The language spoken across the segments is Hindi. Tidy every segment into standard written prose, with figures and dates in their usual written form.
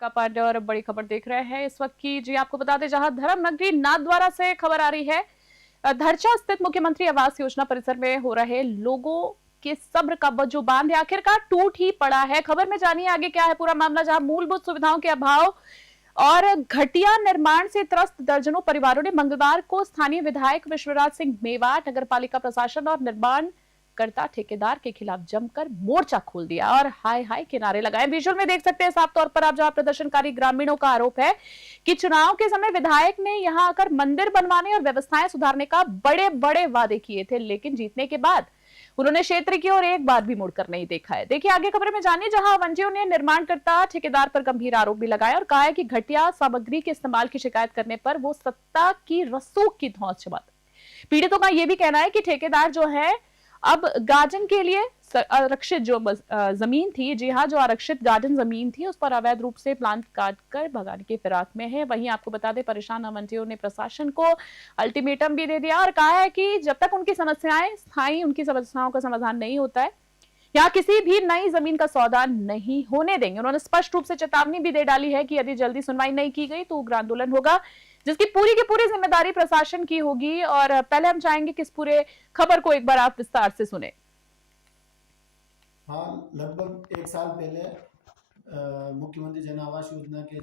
का पांडे और बड़ी खबर देख रहे हैं इस वक्त की। जी आपको बता दें, जहां धर्म नगरी नाथद्वारा से खबर आ रही है, धरचा स्थित मुख्यमंत्री आवास योजना परिसर में हो रहे लोगों के सब्र का जो बांध है आखिरकार टूट ही पड़ा है। खबर में जानिए आगे क्या है पूरा मामला, जहां मूलभूत सुविधाओं के अभाव और घटिया निर्माण से त्रस्त दर्जनों परिवारों ने मंगलवार को स्थानीय विधायक विश्वराज सिंह मेवात, नगर पालिका प्रशासन और निर्माण कर्ता ठेकेदार के खिलाफ जमकर मोर्चा खोल दिया और हाय हाय के नारे लगाए। विजुअल में देख सकते हैं साफ तौर पर आप, जहां प्रदर्शनकारी ग्रामीणों का आरोप है कि चुनाव के समय विधायक ने यहां आकर मंदिर बनवाने और व्यवस्थाएं सुधारने का बड़े बड़े वादे किए थे, लेकिन जीतने के बाद उन्होंने क्षेत्र की ओर एक बार भी मुड़कर नहीं देखा है। देखिए आगे खबर में जानिए, जहां अवंजियों ने निर्माणकर्ता ठेकेदार पर गंभीर आरोप भी लगाए और कहा है कि घटिया सामग्री के इस्तेमाल की शिकायत करने पर वो सत्ता की रसूख की धौंस चबाते। पीड़ितों का यह भी कहना है कि ठेकेदार जो है अब गार्डन के लिए आरक्षित जो जमीन थी, जी हाँ, जो आरक्षित गार्डन जमीन थी उस पर अवैध रूप से प्लांट काटकर भगाने के फिराक में है। वहीं आपको बता दें, परेशान अवंटियों ने प्रशासन को अल्टीमेटम भी दे दिया और कहा है कि जब तक उनकी समस्याओं का समाधान नहीं होता है, यहाँ किसी भी नई जमीन का सौदा नहीं होने देंगे। उन्होंने स्पष्ट रूप से चेतावनी भी दे डाली है कि यदि जल्दी सुनवाई नहीं की गई तो उग्र आंदोलन होगा, जिसकी पूरी की पूरी जिम्मेदारी प्रशासन की होगी। और पहले हम चाहेंगे कि इस पूरे खबर को एक बार आप विस्तार से सुने। हाँ, लगभग एक साल पहले मुख्यमंत्री जन आवास योजना के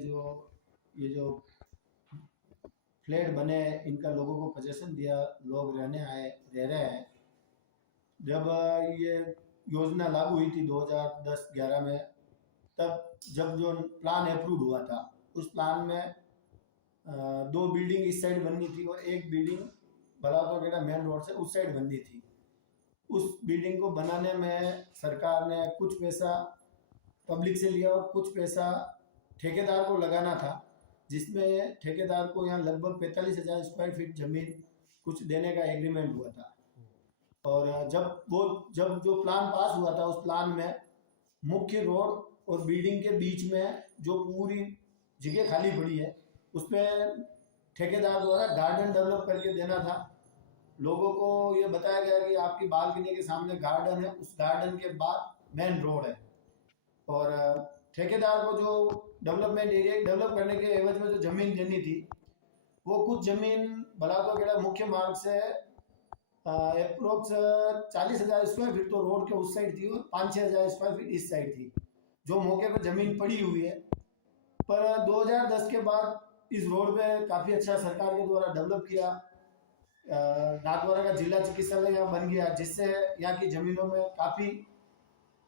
जो फ्लैट बने, इनका लोगों को पोजेशन दिया, लोग रह रहे हैं। जब ये योजना लागू हुई थी 2010-11 में, तब जब जो प्लान अप्रूव हुआ था, उस प्लान में 2 बिल्डिंग इस साइड बननी थी और एक बिल्डिंग बलातौर मेन रोड से उस साइड बननी थी। उस बिल्डिंग को बनाने में सरकार ने कुछ पैसा पब्लिक से लिया और कुछ पैसा ठेकेदार को लगाना था, जिसमें ठेकेदार को यहाँ लगभग 45,000 स्क्वायर फीट जमीन कुछ देने का एग्रीमेंट हुआ था। और जब जो प्लान पास हुआ था, उस प्लान में मुख्य रोड और बिल्डिंग के बीच में जो पूरी जगह खाली पड़ी है, उसमें ठेकेदार द्वारा गार्डन डेवलप करके देना था। लोगों को ये बताया गया कि आपकी बालकनी के सामने गार्डन है, उस गार्डन के बाद मेन रोड है। और ठेकेदार को जो डेवलपमेंट एरिया डेवलप करने के एवज में जो जमीन देनी थी, वो कुछ जमीन बलातौर मुख्य मार्ग से अप्रोक्स 40,000 स्क्वायर फीट तो रोड के उस साइड थी और 5-6 हज़ार स्क्वायर फीट इस साइड थी, जो मौके पर जमीन पड़ी हुई है। पर 2010 के बाद इस रोड पे काफ़ी अच्छा सरकार के द्वारा डेवलप किया। नाथद्वारा का जिला चिकित्सालय यहाँ बन गया, जिससे यहाँ की जमीनों में काफ़ी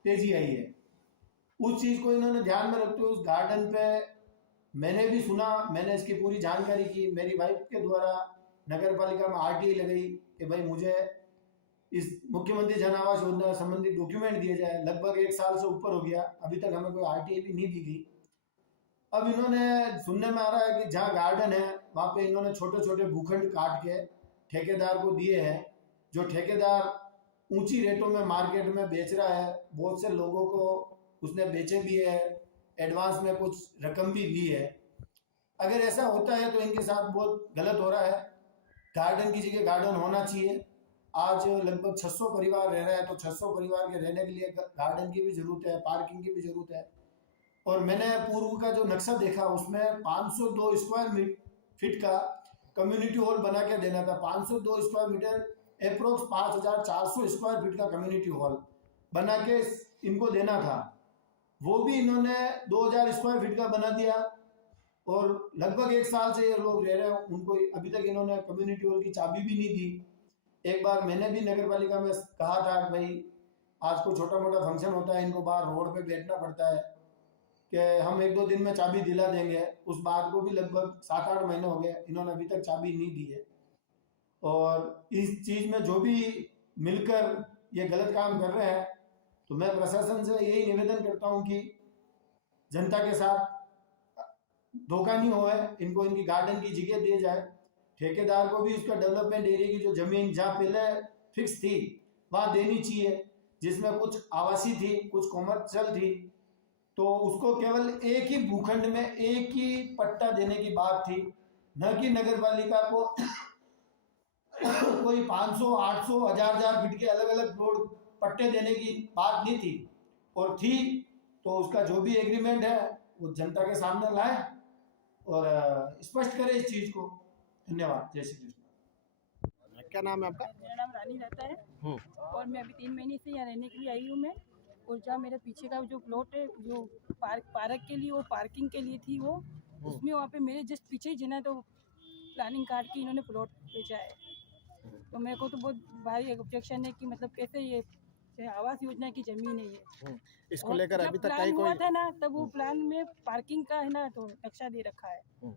तेजी आई है। उस चीज़ को इन्होंने ध्यान में रखते हुए उस गार्डन पे मैंने भी सुना, मैंने इसकी पूरी जानकारी की। मेरी वाइफ के द्वारा नगर पालिका में आरटीआई लगाई कि भाई मुझे इस मुख्यमंत्री जन आवास योजना संबंधी डॉक्यूमेंट दिए जाए। लगभग 1 साल से ऊपर हो गया, अभी तक हमें कोई आरटीआई भी नहीं दी गई। अब इन्होंने सुनने में आ रहा है कि जहाँ गार्डन है वहाँ पे इन्होंने छोटे छोटे भूखंड काट के ठेकेदार को दिए हैं, जो ठेकेदार ऊंची रेटों में मार्केट में बेच रहा है। बहुत से लोगों को उसने बेचे भी है, एडवांस में कुछ रकम भी ली है। अगर ऐसा होता है तो इनके साथ बहुत गलत हो रहा है। गार्डन की जगह गार्डन होना चाहिए। आज लगभग 600 परिवार रह रहे हैं, तो 600 परिवार के रहने के लिए गार्डन की भी जरूरत है, पार्किंग की भी जरूरत है। और मैंने पूर्व का जो नक्शा देखा, उसमें 502 स्क्वायर फीट का कम्युनिटी हॉल बना के देना था। 502 square metre approx 5,400 square feet का कम्युनिटी हॉल बना के इनको देना था। वो भी इन्होंने 2,000 स्क्वायर फीट का बना दिया और लगभग 1 साल से ये लोग रह रहे हैं। उनको अभी तक इन्होंने कम्युनिटी हॉल की चाबी भी नहीं दी। एक बार मैंने भी नगर पालिका में कहा था कि भाई आज को छोटा मोटा फंक्शन होता है, इनको बाहर रोड पे बैठना पड़ता है, कि हम 1-2 दिन में चाबी दिला देंगे। उस बात को भी लगभग 7-8 महीने हो गए, इन्होंने अभी तक चाबी नहीं दी है। और इस चीज़ में जो भी मिलकर ये गलत काम कर रहे हैं, तो मैं प्रशासन से यही निवेदन करता हूं कि जनता के साथ धोखा नहीं हो है, इनको इनकी गार्डन की जगह दी जाए। ठेकेदार को भी उसका डेवलपमेंट एरिया की जो जमीन जहाँ पहले फिक्स थी वहाँ देनी चाहिए, जिसमें कुछ आवासीय थी, कुछ कॉमर्शियल थी। तो उसको केवल एक ही भूखंड में एक ही पट्टा देने की बात थी, न कि नगर पालिका को कोई 500, 800, 1,000 फीट के अलग अलग रोड पट्टे देने की बात नहीं थी। और थी तो उसका जो भी एग्रीमेंट है वो जनता के सामने लाए और स्पष्ट करे इस चीज को। धन्यवाद। जय श्री कृष्ण। क्या नाम है आपका? मेरा नाम रानी रहता है और मैं अभी 3 महीने से यहाँ रहने के लिए आई हूँ मैं। और जहाँ मेरे पीछे का जो प्लॉट है जो पार्क के लिए वो पार्किंग के लिए थी वो उसमें वहाँ पे मेरे जस्ट पीछे ही जिना तो प्लानिंग काट के इन्होंने प्लॉट बेचा है। तो मेरे को तो बहुत भारी ऑब्जेक्शन है कि मतलब कैसे ये आवास योजना की जमीन है ये। इसको लेकर अभी तक प्लान हुआ कोई था ना तब वो प्लान में पार्किंग का है ना तो नक्शा दे रखा है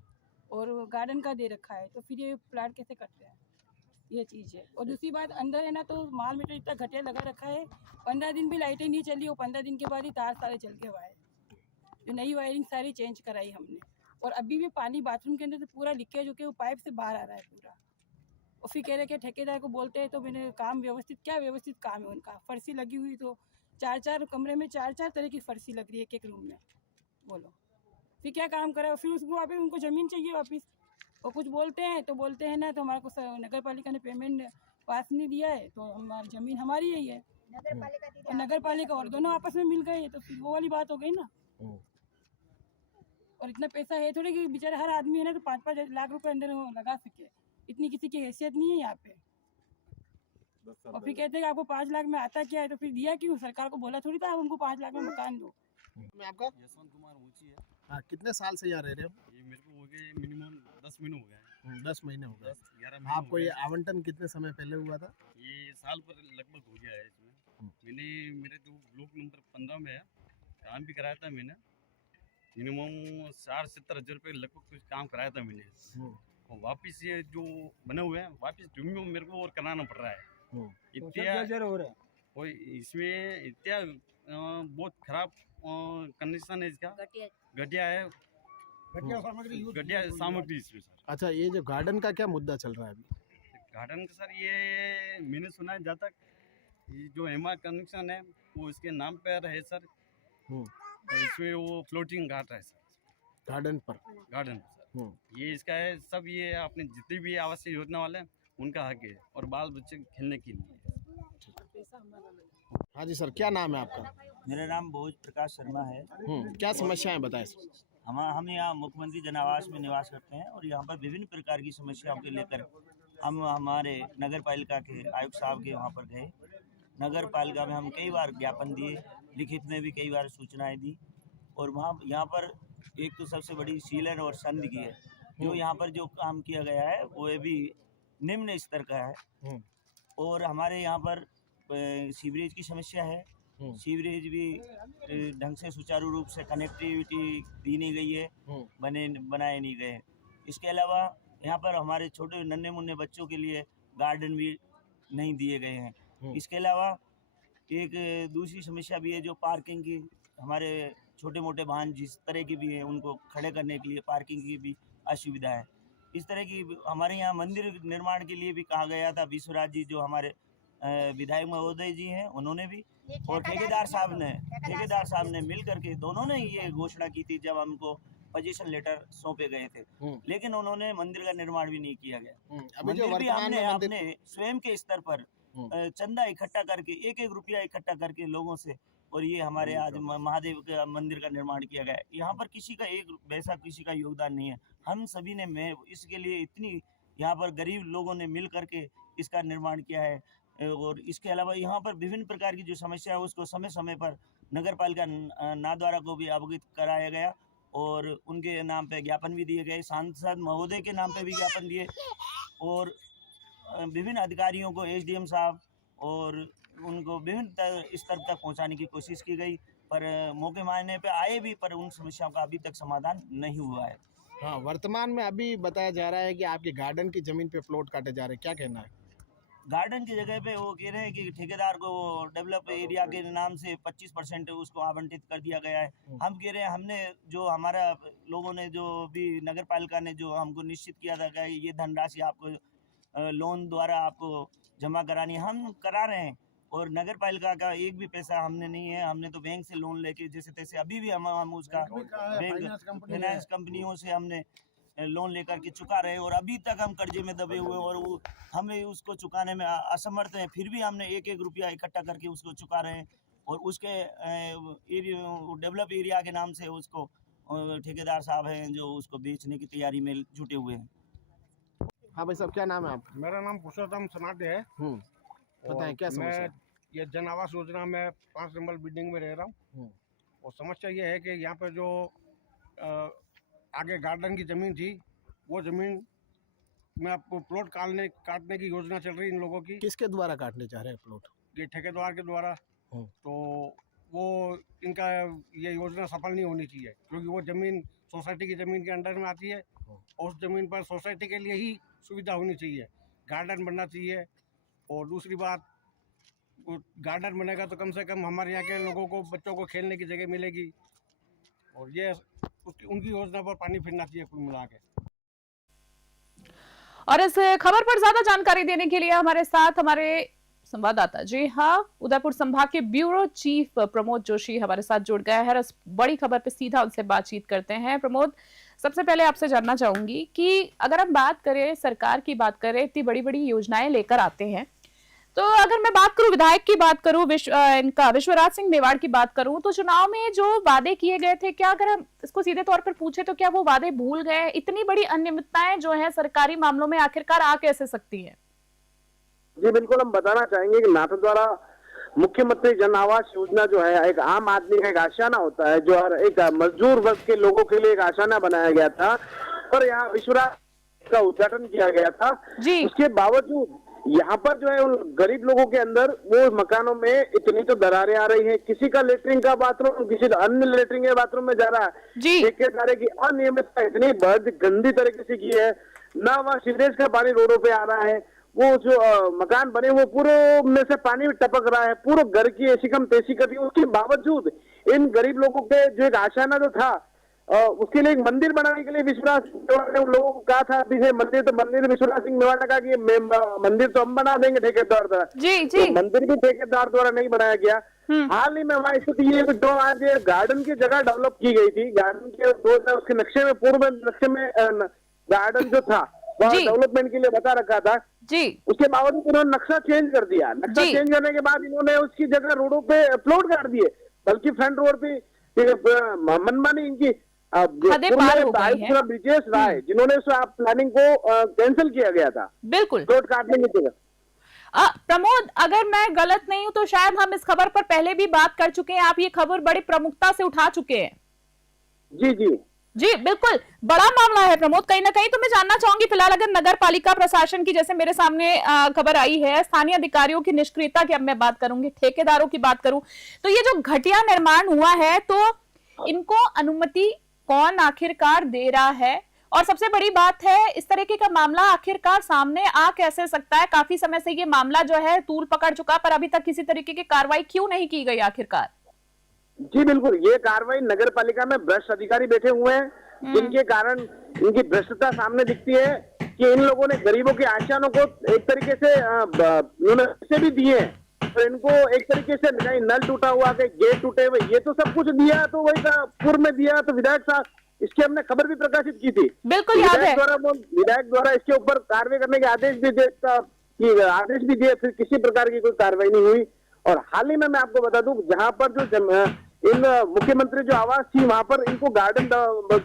और गार्डन का दे रखा है, तो फिर ये प्लाट कैसे कट रहा है, ये चीज़ है। और दूसरी बात अंदर है ना तो माल मीटर इतना घटिया लगा रखा है, 15 दिन भी लाइटें नहीं चली और 15 दिन के बाद ही तार सारे चल के आए। जो नई वायरिंग सारी चेंज कराई हमने और अभी भी पानी बाथरूम के अंदर से पूरा लीकेज होकर वो पाइप से बाहर आ रहा है पूरा। और फिर कह रहे कि ठेकेदार को बोलते हैं तो मैंने काम व्यवस्थित, क्या व्यवस्थित काम है उनका? फर्शी लगी हुई तो 4-4 कमरे में 4-4 तरह की फर्शी लग रही है एक रूम में, बोलो फिर क्या काम करा? फिर उसको वापस उनको ज़मीन चाहिए वापस। और कुछ बोलते हैं तो बोलते हैं ना तो हमारे को नगर पालिका ने पेमेंट पास नहीं दिया है तो हमारी ज़मीन हमारी ही है और नगर पालिका और दोनों आपस में मिल गए तो फिर वो वाली बात हो गई ना। और इतना पैसा है थोड़ी कि बेचारे हर आदमी है ना तो 5-5 लाख रुपए अंदर लगा सके, इतनी किसी की हैसियत नहीं है यहाँ पे। और फिर कहते हैं कि आपको 5 लाख में आता क्या है, तो फिर दिया क्यों? सरकार को बोला थोड़ी था आप हमको 5 लाख में मकान दो। मैं आपका? यशवंत कुमार ऊंची है। हाँ, कितने साल से यहाँ रह रहे हो? ये मेरे को हो गए मिनिमम 10 महीने हो गए। 10 महीने हो गए। 10-11 महीने आपको ये आवंटन कितने समय पहले हुआ था? ये साल पर लगभग हो गया है इसमें। मैंने मेरे जो ब्लॉक नंबर 15 में है काम भी कराया था मैंने, मिनिमम 60-70 हज़ार रुपये लगभग कुछ काम कराया था मैंने। और वापिस ये जो बने हुए हैं वापिस जुम्मे मेरे को और कराना पड़ रहा है। इतना हो रहा है और इसमें इतना बहुत खराब कंडीशन है इसका, घटिया है, घटिया सामग्री इसमें सर। अच्छा, ये जो गार्डन का क्या मुद्दा चल रहा है अभी? गार्डन का सर ये मैंने सुना है जहाँ तक ये जो हेमा कनेक्शन है वो इसके नाम पर है सर। और इसमें वो फ्लोटिंग घाट है सर गार्डन पर। गार्डन पर सर ये इसका है सब, ये अपने जितने भी आवास योजना वाले हैं उनका हक है और बाल बच्चे खेलने के लिए। हाँ जी सर, क्या नाम है आपका? मेरा नाम भोज प्रकाश शर्मा है। क्या समस्याएं बताएं सर? हम यहाँ मुख्यमंत्री जन आवास में निवास करते हैं और यहाँ पर विभिन्न प्रकार की समस्याओं को लेकर हम हमारे नगर पालिका के आयुक्त साहब के वहाँ पर गए। नगर पालिका में हम कई बार ज्ञापन दिए, लिखित में भी कई बार सूचनाएं दी। और वहाँ यहाँ पर एक तो सबसे बड़ी सीलन और संधि की है, जो यहाँ पर जो काम किया गया है वो भी निम्न स्तर का है। और हमारे यहाँ पर सीवरेज की समस्या है, सीवरेज भी ढंग से सुचारू रूप से कनेक्टिविटी दी नहीं गई है, बनाए नहीं गए। इसके अलावा यहाँ पर हमारे छोटे नन्हे मुन्ने बच्चों के लिए गार्डन भी नहीं दिए गए हैं। इसके अलावा एक दूसरी समस्या भी है जो पार्किंग की, हमारे छोटे मोटे वाहन जिस तरह की भी है उनको खड़े करने के लिए पार्किंग की भी असुविधा है। इस तरह की हमारे यहाँ मंदिर निर्माण के लिए भी कहा गया था, विश्वराज जी जो हमारे विधायक महोदय जी हैं उन्होंने भी और ठेकेदार साहब ने मिल करके दोनों ने ये घोषणा की थी जब हमको पोजीशन लेटर सौंपे गए थे, लेकिन उन्होंने मंदिर का निर्माण भी नहीं किया गया। मंदिर भी हमने अपने स्वयं के स्तर पर चंदा इकट्ठा करके 1-1 रुपया इकट्ठा करके लोगों से, और ये हमारे आज महादेव का मंदिर का निर्माण किया गया है। यहाँ पर किसी का एक पैसा किसी का योगदान नहीं है, हम सभी ने इसके लिए इतनी यहाँ पर गरीब लोगों ने मिल करके इसका निर्माण किया है। और इसके अलावा यहाँ पर विभिन्न प्रकार की जो समस्या है उसको समय समय पर नगर पालिका नाथद्वारा को भी अवगत कराया गया और उनके नाम पे ज्ञापन भी दिए गए, सांसद महोदय के नाम पे भी ज्ञापन दिए और विभिन्न अधिकारियों को एसडीएम साहब और उनको विभिन्न स्तर तक पहुंचाने की कोशिश की गई, पर मौके मारने पे आए भी, पर उन समस्याओं का अभी तक समाधान नहीं हुआ है। हाँ, वर्तमान में अभी बताया जा रहा है कि आपके गार्डन की जमीन पे प्लॉट काटे जा रहे हैं, क्या कहना है? गार्डन की जगह पे वो कह रहे हैं कि ठेकेदार को डेवलप एरिया के नाम से 25% उसको आवंटित कर दिया गया है। हम कह रहे हैं हमने जो हमारा लोगों ने जो भी नगर पालिका ने जो हमको निश्चित किया था कि ये धनराशि आपको लोन द्वारा आपको जमा करानी है, हम करा रहे हैं और नगर पालिका का एक भी पैसा हमने नहीं है। हमने तो बैंक से लोन लेके जैसे तैसे अभी भी हम उसका बैंक फाइनेंस कंपनियों से हमने लोन लेकर के चुका रहे और अभी तक हम कर्जे में दबे हुए और वो हमें उसको चुकाने में असमर्थ हैं। फिर भी हमने 1-1 रुपया इकट्ठा करके उसको चुका रहे हैं और उसके डेवलप एरिया के नाम से उसको और ठेकेदार साहब हैं जो उसको बेचने की तैयारी में जुटे हुए हैं। हाँ भाई साहब, क्या नाम है आपका? मेरा नाम पुरुषोत्तम सनाटे है। बताएं क्या समस्या मैं है? ये जन आवास योजना में 5 नंबर बिल्डिंग में रह रहा हूँ। और समस्या ये है कि यहाँ पे जो आगे गार्डन की ज़मीन थी, वो ज़मीन में आपको प्लॉट काटने की योजना चल रही है इन लोगों की। किसके द्वारा काटने चाह रहे हैं प्लॉट? ये ठेकेदार के द्वारा। तो वो इनका ये योजना सफल नहीं होनी चाहिए, क्योंकि वो ज़मीन सोसाइटी की ज़मीन के अंडर में आती है। और उस ज़मीन पर सोसाइटी के लिए ही सुविधा होनी चाहिए, गार्डन बनना चाहिए। और दूसरी बात, गार्डन बनेगा तो कम से कम हमारे यहाँ के लोगों को, बच्चों को खेलने की जगह मिलेगी। और ये उनकी योजना पर पानी फिरना चाहिए कुल मिला के। और इस खबर पर ज्यादा जानकारी देने के लिए हमारे साथ हमारे संवाददाता, जी हाँ, उदयपुर संभाग के ब्यूरो चीफ प्रमोद जोशी हमारे साथ जुड़ गए हैं। इस बड़ी खबर पे सीधा उनसे बातचीत करते हैं। प्रमोद, सबसे पहले आपसे जानना चाहूंगी कि अगर हम बात करें, सरकार की बात करें, इतनी बड़ी बड़ी योजनाएं लेकर आते हैं, तो अगर मैं बात करूं, विधायक की बात करूं, विश्वराज सिंह मेवाड़ की बात करूं, तो चुनाव में जो वादे किए गए थे, क्या अगर हम इसको सीधे तौर पर पूछे तो क्या वो वादे भूल गए? इतनी बड़ी अनियमितताएं जो हैं सरकारी मामलों में आखिरकार आ कैसे सकती है? जी बिल्कुल, हम बताना चाहेंगे कि नाथद्वारा मुख्यमंत्री जन आवास योजना जो है एक आम आदमी का एक आशाना होता है, जो हर एक मजदूर वर्ग के लोगों के लिए एक आशाना बनाया गया था और यहाँ विश्वराज का उद्घाटन किया गया था। जी। उसके बावजूद यहाँ पर जो है उन गरीब लोगों के अंदर वो मकानों में इतनी तो दरारें आ रही है। किसी का लेटरिन का बाथरूम किसी अन्य लेटरिन के बाथरूम में जा रहा है। जी। ठेकेदारी की अनियमितता इतनी गंदी तरीके से की है, ना वहाँ सीवरेज का पानी रोडों पे आ रहा है, वो जो मकान बने वो पूरे में से पानी टपक रहा है, पूरे घर की ऐसी कम तैसी कर दी। उसके बावजूद इन गरीब लोगों के जो एक आशाना जो था, उसके लिए एक मंदिर बनाने के लिए विश्वराज मेवाड़ ने उन लोगों को कहा था, अभी से मंदिर विश्वराज सिंह मेवाड़ ने कहा कि मंदिर तो हम बना देंगे ठेकेदार द्वारा। जी जी। तो मंदिर भी ठेकेदार द्वारा नहीं बनाया गया। हाल ही में वहाँ स्थिति ये जो आज गार्डन की जगह डेवलप की गई थी, गार्डन के उसके नक्शे में, पूर्व नक्शे में गार्डन जो था वह डेवलपमेंट के लिए बता रखा था जी। उसके बावजूद इन्होंने नक्शा चेंज कर दिया। नक्शा चेंज करने के बाद इन्होंने उसकी जगह रोडों पे प्लॉट काट दिए, बल्कि फ्रंट रोड पे मनमानी इनकी ब्रिजेश राय, जिन्होंने उस प्लानिंग को कैंसिल किया गया था, बिल्कुल प्लॉट काटने की जगह। प्रमोद, अगर मैं गलत नहीं हूं तो शायद हम इस खबर पर पहले भी बात कर चुके हैं, आप ये खबर बड़ी प्रमुखता से उठा चुके हैं। जी जी जी बिल्कुल, बड़ा मामला है प्रमोद। कहीं ना कहीं तो मैं जानना चाहूंगी, फिलहाल अगर नगर पालिका प्रशासन की, जैसे मेरे सामने खबर आई है, स्थानीय अधिकारियों की निष्क्रियता की अब मैं बात करूंगी, ठेकेदारों की बात करूं, तो ये जो घटिया निर्माण हुआ है, तो इनको अनुमति कौन आखिरकार दे रहा है? और सबसे बड़ी बात है, इस तरीके का मामला आखिरकार सामने आ कैसे सकता है? काफी समय से ये मामला जो है तूल पकड़ चुका, पर अभी तक किसी तरीके की कार्रवाई क्यों नहीं की गई आखिरकार? जी बिल्कुल, ये कार्रवाई नगर पालिका में भ्रष्ट अधिकारी बैठे हुए हैं, जिनके कारण इनकी भ्रष्टता सामने दिखती है कि इन लोगों ने गरीबों के आशानों को एक तरीके से पैसे भी दिए, तो इनको एक तरीके से कहीं नल टूटा हुआ, कहीं गेट टूटे हुए, ये तो सब कुछ दिया। तो वही पूर्व में दिया, तो विधायक साहब इसकी हमने खबर भी प्रकाशित की थी, बिल्कुल याद है। विधायक द्वारा इसके ऊपर कार्रवाई करने के आदेश भी दिए, फिर किसी प्रकार की कोई कार्रवाई नहीं हुई। और हाल ही में मैं आपको बता दूं, जहां पर जो इन मुख्यमंत्री जो आवास थी, वहां पर इनको गार्डन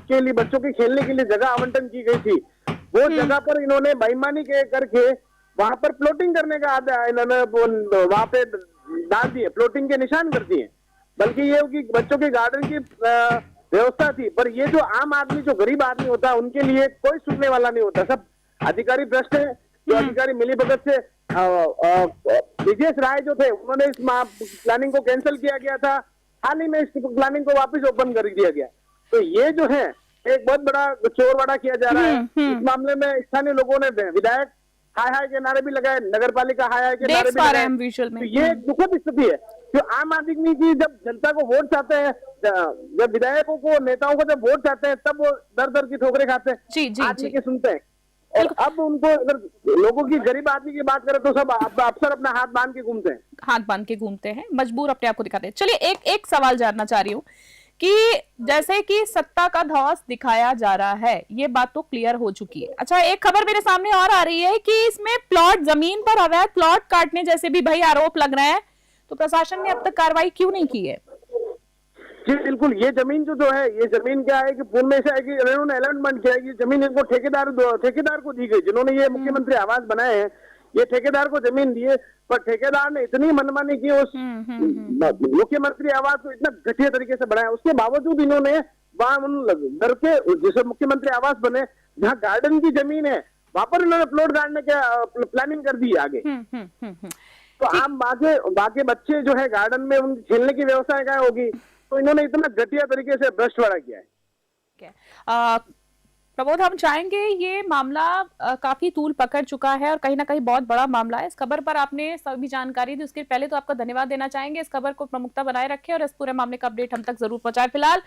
के लिए, बच्चों के खेलने के लिए जगह आवंटन की गई थी, वो जगह पर इन्होंने बेईमानी करके वहां पर प्लॉटिंग करने का इन्होंने वहां पे डाल दिए, प्लॉटिंग के निशान कर दिए। बल्कि ये कि बच्चों के गार्डन की व्यवस्था थी, पर ये जो आम आदमी, जो गरीब आदमी होता है, उनके लिए कोई सुनने वाला नहीं होता। सब अधिकारी भ्रष्ट है। जो अधिकारी मिली भगत से ब्रिजेश राय जो थे, उन्होंने इस प्लानिंग को कैंसिल किया गया था, हाल ही में इस प्लानिंग को वापस ओपन कर दिया गया। तो ये जो है एक बहुत बड़ा चोरवाड़ा किया जा रहा है। इस मामले में स्थानीय लोगों ने, विधायक हाय हाय के नारे भी लगाए, नगर पालिका हाय हाय के नारे भी लगाए। तो ये दुखद स्थिति है, जो आम आदमी की, जब जनता को वोट चाहते हैं, जब विधायकों को, नेताओं को जब वोट चाहते हैं, तब वो दर दर की ठोकरें खाते हैं, आदमी के सुनते हैं। और अब उनको, अगर लोगों की, गरीब आदमी की बात करें, तो सब अफसर अपना हाथ बांध के घूमते हैं, मजबूर अपने आप को दिखाते हैं। चलिए एक सवाल जानना चाह रही हूँ कि जैसे कि सत्ता का धौंस दिखाया जा रहा है, ये बात तो क्लियर हो चुकी है। अच्छा, एक खबर मेरे सामने और आ रही है कि इसमें प्लॉट, जमीन पर अवैध प्लॉट काटने जैसे भी भाई आरोप लग रहे हैं, तो प्रशासन ने अब तक कार्रवाई क्यों नहीं की है? जी बिल्कुल, ये जमीन जो है, ये जमीन क्या है कि पूर्ण में से है कि इन्होंने अलॉटमेंट किया है, ये जमीन इनको ठेकेदार को दी गई, जिन्होंने ये मुख्यमंत्री आवास बनाए हैं, ये ठेकेदार को जमीन दिए, पर ठेकेदार ने इतनी मनमानी की, उस मुख्यमंत्री आवास को इतना घटिया तरीके से बनाया, उसके बावजूद इन्होंने वहां घर के जिसे मुख्यमंत्री आवास बने, जहाँ गार्डन की जमीन है, वहां पर इन्होंने प्लॉट गाड़ने का प्लानिंग कर दी है आगे। तो हम बाकी बच्चे जो है गार्डन में उनके खेलने की व्यवस्था क्या होगी, तो इन्होंने इतना घटिया तरीके से भ्रष्टवाड़ा किया है। प्रबोध, हम चाहेंगे, ये मामला काफी तूल पकड़ चुका है और कहीं ना कहीं बहुत बड़ा मामला है। इस खबर पर आपने सभी जानकारी दी, उसके पहले तो आपका धन्यवाद देना चाहेंगे। इस खबर को प्रमुखता बनाए रखें और इस पूरे मामले का अपडेट हम तक जरूर पहुंचाए। फिलहाल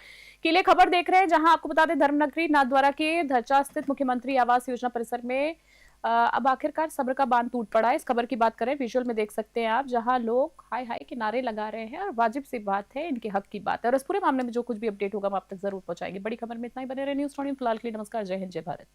के लिए खबर देख रहे हैं, जहां आपको बता दें धर्मनगरी नाथद्वारा के धरचा स्थित मुख्यमंत्री आवास योजना परिसर में अब आखिरकार सब्र का बांध टूट पड़ा है। इस खबर की बात करें, विजुअल में देख सकते हैं आप, जहां लोग हाय हाय के नारे लगा रहे हैं और वाजिब सी बात है, इनके हक की बात है। और इस पूरे मामले में जो कुछ भी अपडेट होगा हम आप तक जरूर पहुंचाएंगे। बड़ी खबर में इतना ही, बने रहे न्यूज़ 24 फिलहाल के लिए नमस्कार, जय हिंद, जय भारत।